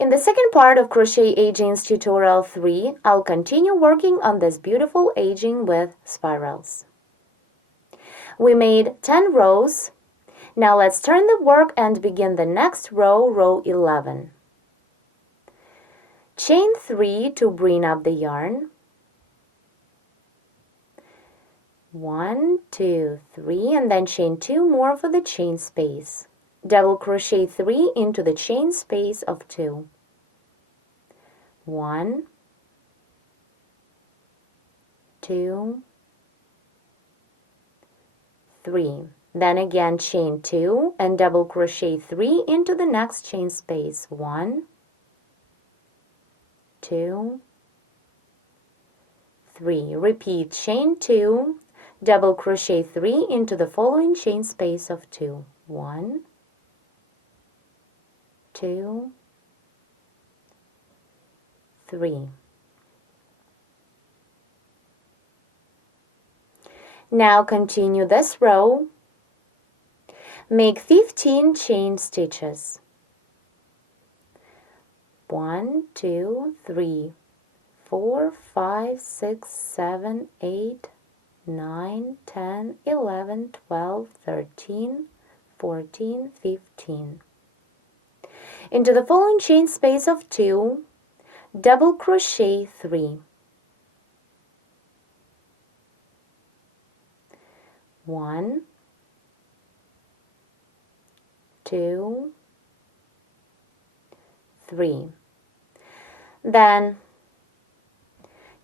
In the second part of Crochet Agings Tutorial 3, I'll continue working on this beautiful aging with spirals. We made 10 rows. Now let's turn the work and begin the next row, row 11. Chain 3 to bring up the yarn. 1, 2, 3, and then chain 2 more for the chain space. Double crochet 3 into the chain space of 2. 1, 2, 3. Then again chain 2 and double crochet 3 into the next chain space. 1, 2, 3. Repeat chain 2, double crochet 3 into the following chain space of 2. 1, 2, 3. Now continue this row. Make 15 chain stitches. 1, 2, 3, 4, 5, 6, 7, 8, 9, 10, 11, 12, 13, 14, 15. Into the following chain space of 2, double crochet 3. 1, 2, 3. Then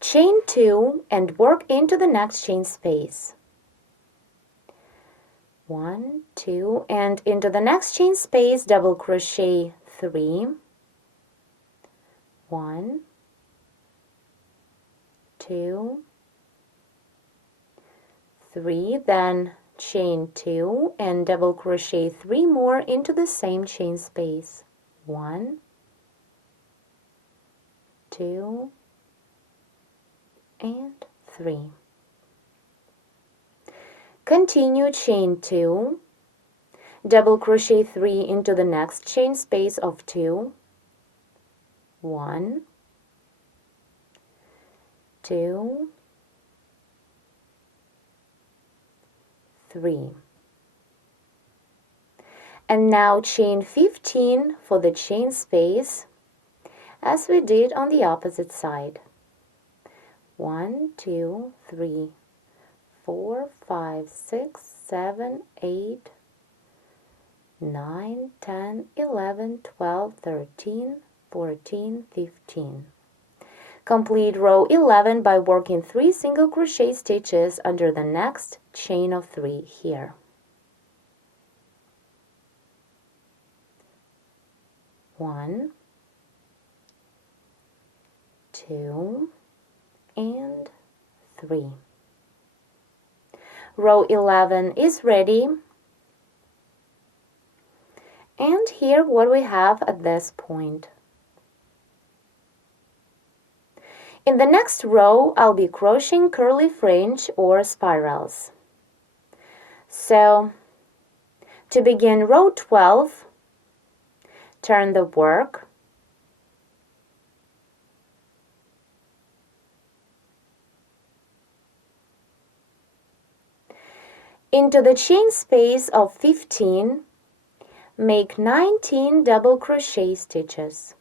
chain 2 and work into the next chain space. 1, 2, and into the next chain space double crochet 3. 1, 2, 3, then chain 2 and double crochet 3 more into the same chain space. 1, 2, and 3. Continue chain 2, double crochet 3 into the next chain space of 2. 1, 2, 3. And now chain 15 for the chain space as we did on the opposite side. 1, 2, 3, 4, 5, 6, 7, 8, 9, 10, 11, 12, 13, 14, 15. Complete row 11 by working 3 single crochet stitches under the next chain of 3 here. 1, 2, and 3. Row 11 is ready. And here what we have at this point. In the next row, I'll be crocheting curly fringe or spirals. So, to begin row 12, turn the work. Into the chain space of 15, make 19 double crochet stitches.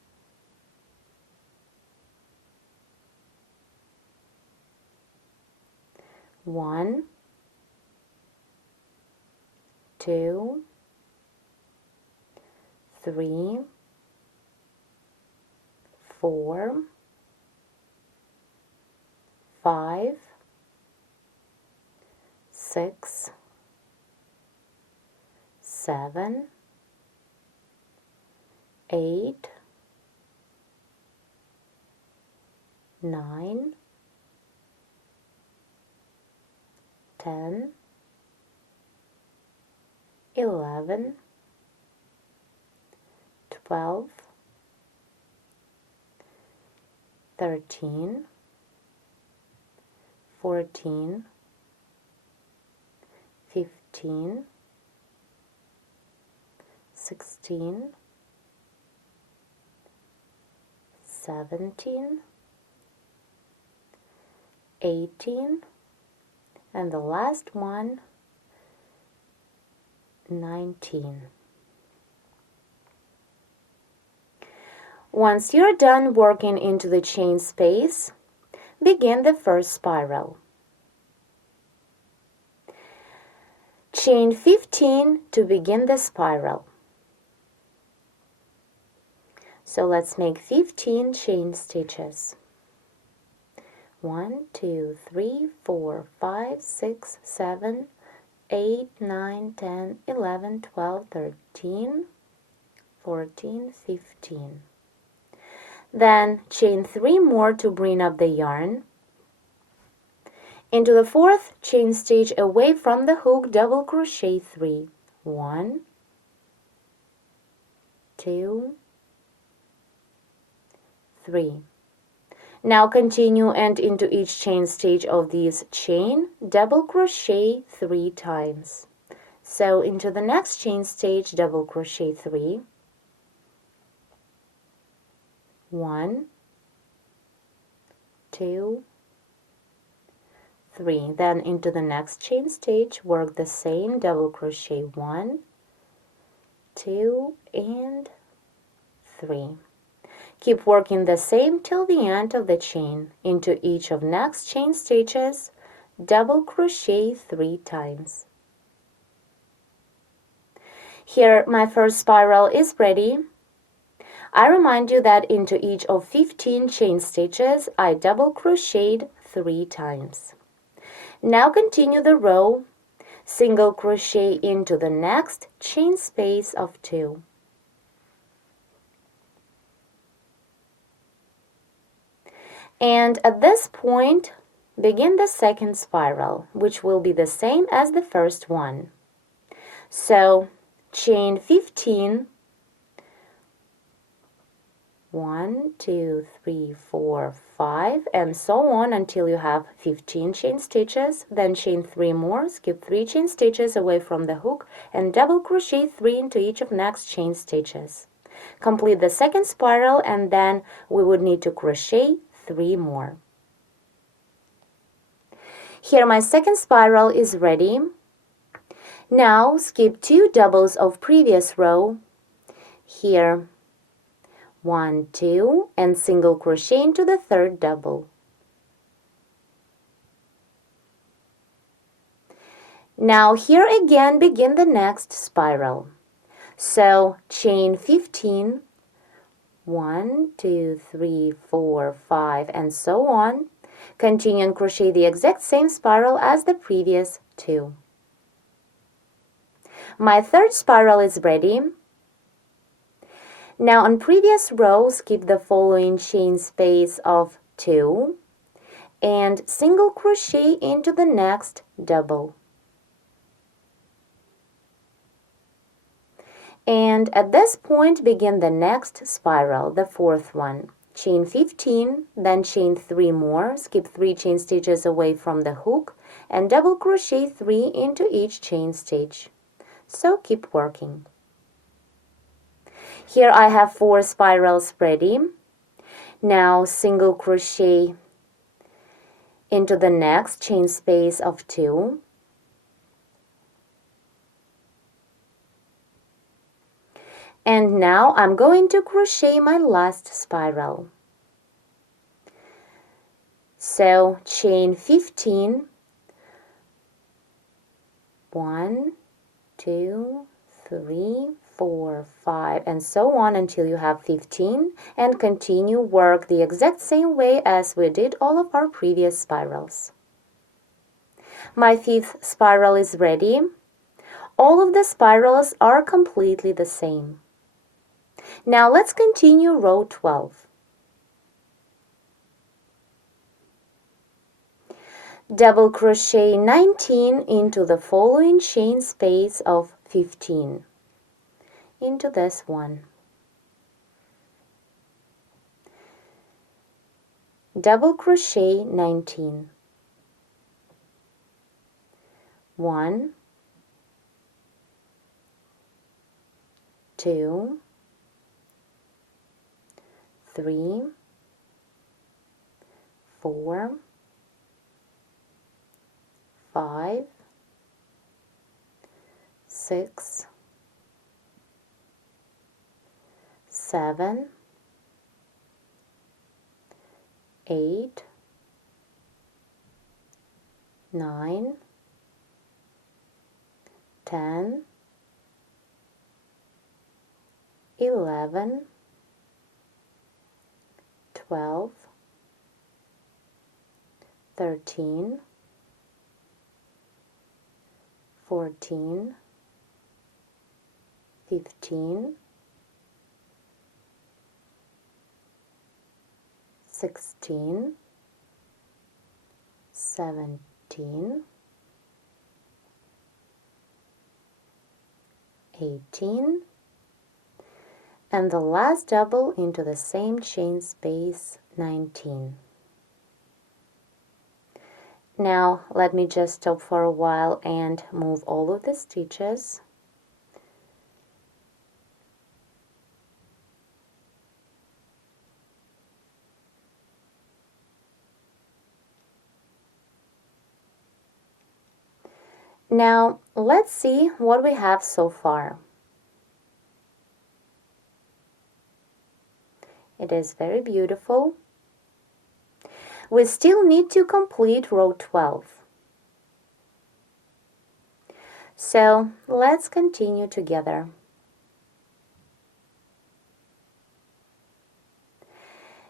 1, 2, 3, 4, 5, 6, 7, 8, 9, 10, 11, 12, 13, 14, 15, 16, 17, 18, and the last one, 19. Once you're done working into the chain space, begin the first spiral. Chain 15 to begin the spiral. So let's make 15 chain stitches. 1, 2, 3, 4, 5, 6, 7, 8, 9, 10, 11, 12, 13, 14, 15. Then chain 3 more to bring up the yarn. Into the fourth chain stitch away from the hook, double crochet 3. 1, 2, 3. Now continue and into each chain stitch of this chain, double crochet 3 times. So into the next chain stitch, double crochet 3. 1, 2, 3. Then into the next chain stitch, work the same, double crochet 1, 2, and 3. Keep working the same till the end of the chain. Into each of next chain stitches, double crochet 3 times. Here my first spiral is ready. I remind you that into each of 15 chain stitches, I double crocheted 3 times. Now continue the row, single crochet into the next chain space of 2. And at this point, begin the second spiral, which will be the same as the first one. So, chain 15, 1, 2, 3, 4, 5, and so on until you have 15 chain stitches. Then chain 3 more, skip 3 chain stitches away from the hook, and double crochet 3 into each of next chain stitches. Complete the second spiral, and then we would need to crochet 3 more. Here my second spiral is ready. Now skip 2 doubles of previous row. Here 1, 2, and single crochet into the third double. Now here again begin the next spiral. So chain 15, 1, 2, 3, 4, 5, and so on. Continue and crochet the exact same spiral as the previous 2. My third spiral is ready. Now on previous row, skip the following chain space of 2 and single crochet into the next double. And at this point begin the next spiral, the fourth one. Chain 15, then chain 3 more, skip 3 chain stitches away from the hook, and double crochet 3 into each chain stitch. So keep working. Here I have 4 spirals ready. Now single crochet into the next chain space of 2. And now I'm going to crochet my last spiral. So chain 15, 1, 2, 3, 4, 5, and so on until you have 15, and continue work the exact same way as we did all of our previous spirals. My 5th spiral is ready. All of the spirals are completely the same. Now let's continue row 12. Double crochet 19 into the following chain space of 15 into this one. Double crochet 19. 1, 2, 3, 4, 5, 6, 7, 8, 9, 10, 11, 12, 13, 14, 15, 16, 17, 18, and the last double into the same chain space, 19. Now let me just stop for a while and move all of the stitches. Now let's see what we have so far. It is very beautiful. We still need to complete row 12. So let's continue together.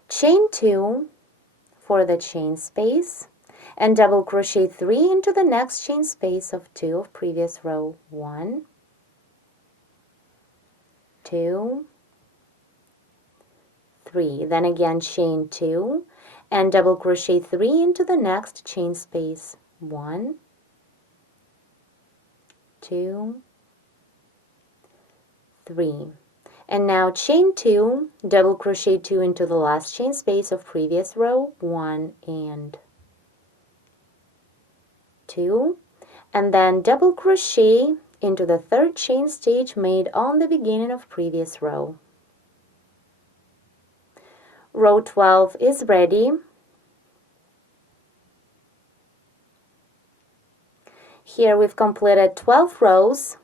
Chain 2 for the chain space and double crochet 3 into the next chain space of 2 of previous row. 1, 2, 3. Then again chain 2 and double crochet 3 into the next chain space. 1, 2, 3. And now chain 2, double crochet 2 into the last chain space of previous row. 1 and 2, and then double crochet into the third chain stitch made on the beginning of previous row. Row 12 is ready. Here we've completed 12 rows.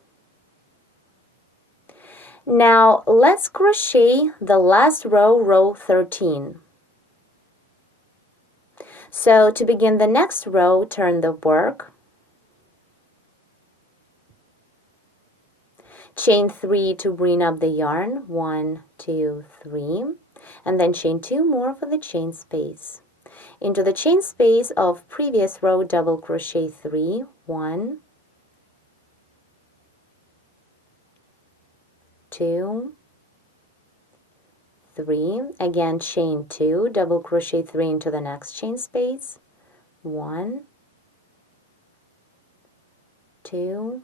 Now let's crochet the last row, row 13. So to begin the next row, turn the work, chain 3 to bring up the yarn, 1, 2, 3, and then chain 2 more for the chain space. Into the chain space of previous row, double crochet 3, 1, 2, 3, again chain 2, double crochet 3 into the next chain space, 1, 2,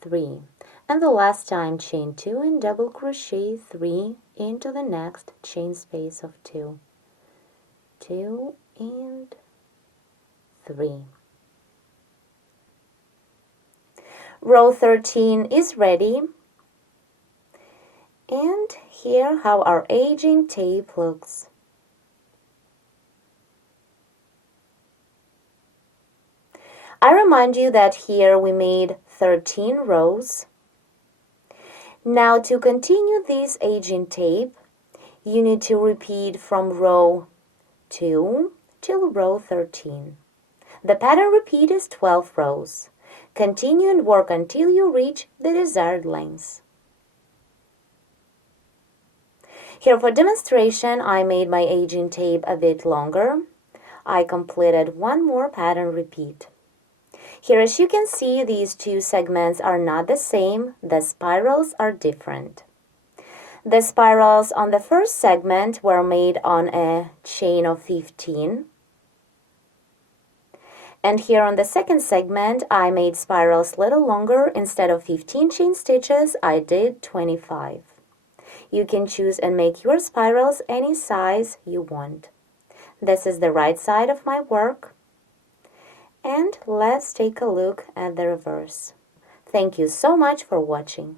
3, and the last time chain 2 and double crochet 3 into the next chain space of 2, 2 and 3. Row 13 is ready. And here how our aging tape looks. I remind you that here we made 13 rows. Now to continue this aging tape, you need to repeat from row 2 till row 13. The pattern repeat is 12 rows. Continue and work until you reach the desired length. Here for demonstration, I made my aging tape a bit longer. I completed one more pattern repeat. Here, as you can see, these two segments are not the same. The spirals are different. The spirals on the first segment were made on a chain of 15. And here on the second segment, I made spirals a little longer. Instead of 15 chain stitches, I did 25. You can choose and make your spirals any size you want. This is the right side of my work. And let's take a look at the reverse. Thank you so much for watching.